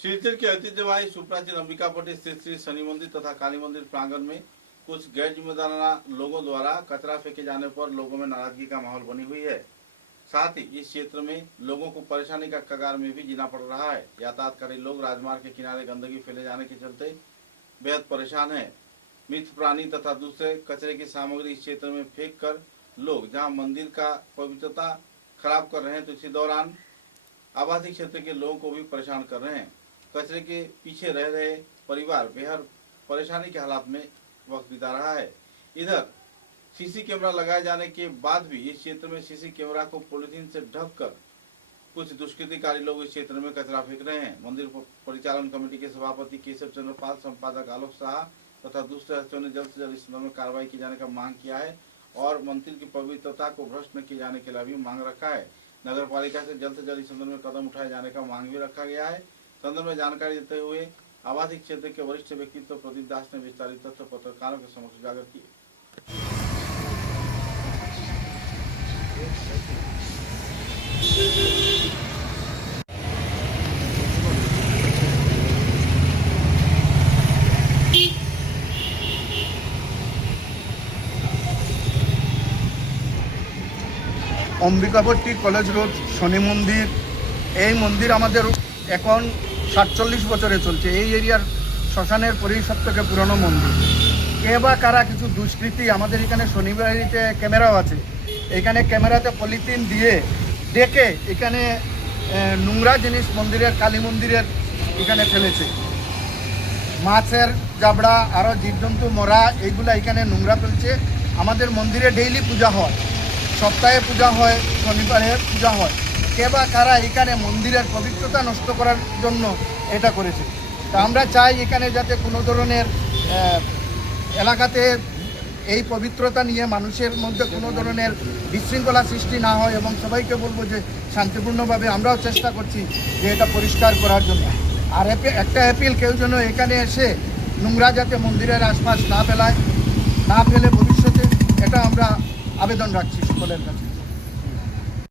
श्रीचर के ऐतिह्यवाही सुप्राचीन अंबिकापट्टी स्थित श्री शनि मंदिर तथा काली मंदिर प्रांगण में कुछ गैर जिम्मेदाराना लोगों द्वारा कचरा फेंके जाने पर लोगों में नाराजगी का माहौल बनी हुई है। साथ ही इस क्षेत्र में लोगों को परेशानी का कगार में भी जीना पड़ रहा है। यातायातकारी लोग राजमार्ग के किनारे गंदगी फैले जाने के चलते बेहद परेशान है। मृत प्राणी तथा दूसरे कचरे की सामग्री इस क्षेत्र में फेंक कर लोग जहां मंदिर का पवित्रता खराब कर रहे हैं, तो इसी दौरान आवासीय क्षेत्र के लोगों को भी परेशान कर रहे हैं। कचरे के पीछे रह रहे परिवार बेहद परेशानी के हालात में वक्त बिता रहा है। इधर सीसी कैमरा लगाए जाने के बाद भी इस क्षेत्र में सीसी कैमरा को पॉलीथीन से ढककर कुछ दुष्कृतिकारी लोग इस क्षेत्र में कचरा फेंक रहे हैं। मंदिर परिचालन कमेटी के सभापति केशव चंद्र पाल, संपादक आलोक शाह तथा दूसरे सदस्यों ने जल्द से जल्द इस संदर्भ में कार्रवाई किए जाने का मांग किया है और मंदिर की पवित्रता को भ्रष्ट न किए जाने के लिए भी मांग रखा है। नगर पालिका से जल्द इस संदर्भ में कदम उठाए जाने का मांग भी रखा गया है। संदर्भ में जानकारी देते हुए आवासीय क्षेत्र के वरिष्ठ व्यक्तित्व प्रदीप दास ने विस्तारित तथ्य पत्रकारों के समक्ष उजागर किए। अंबिकापट्टी कलेज रोड शनि मंदिर এই মন্দির আমাদের এখন 47 বছরে চলছে। এই এরিয়ার শ্মশানের পরিসর থেকে পুরনো মন্দির। কে বা কারা কিছু দুষ্কৃতী আমাদের এখানে শনিবারিতে ক্যামেরাও আছে, এখানে ক্যামেরাতে পলিথিন দিয়ে ডেকে এখানে নোংরা জিনিস মন্দিরের কালী মন্দিরের এখানে ফেলেছে। মাছের জাবড়া আরও জীবজন্তু মরা এইগুলো এখানে নোংরা ফেলছে। আমাদের মন্দিরে ডেইলি পূজা হয়, সপ্তাহে পূজা হয়, শনিবারে পূজা হয়। কে বা কারা এখানে মন্দিরের পবিত্রতা নষ্ট করার জন্য এটা করেছে। তা আমরা চাই এখানে যাতে কোনো ধরনের এলাকাতে এই পবিত্রতা নিয়ে মানুষের মধ্যে কোনো ধরনের বিশৃঙ্খলা সৃষ্টি না হয় এবং সবাইকে বলবো যে শান্তিপূর্ণভাবে আমরাও চেষ্টা করছি যে এটা পরিষ্কার করার জন্য। আর একটা অ্যাপিল, কেউ যেন এখানে এসে নোংরা যাতে মন্দিরের আশপাশ না ফেলায়, না ফেলে ভবিষ্যতে, এটা আমরা আবেদন রাখছি সকলের কাছে।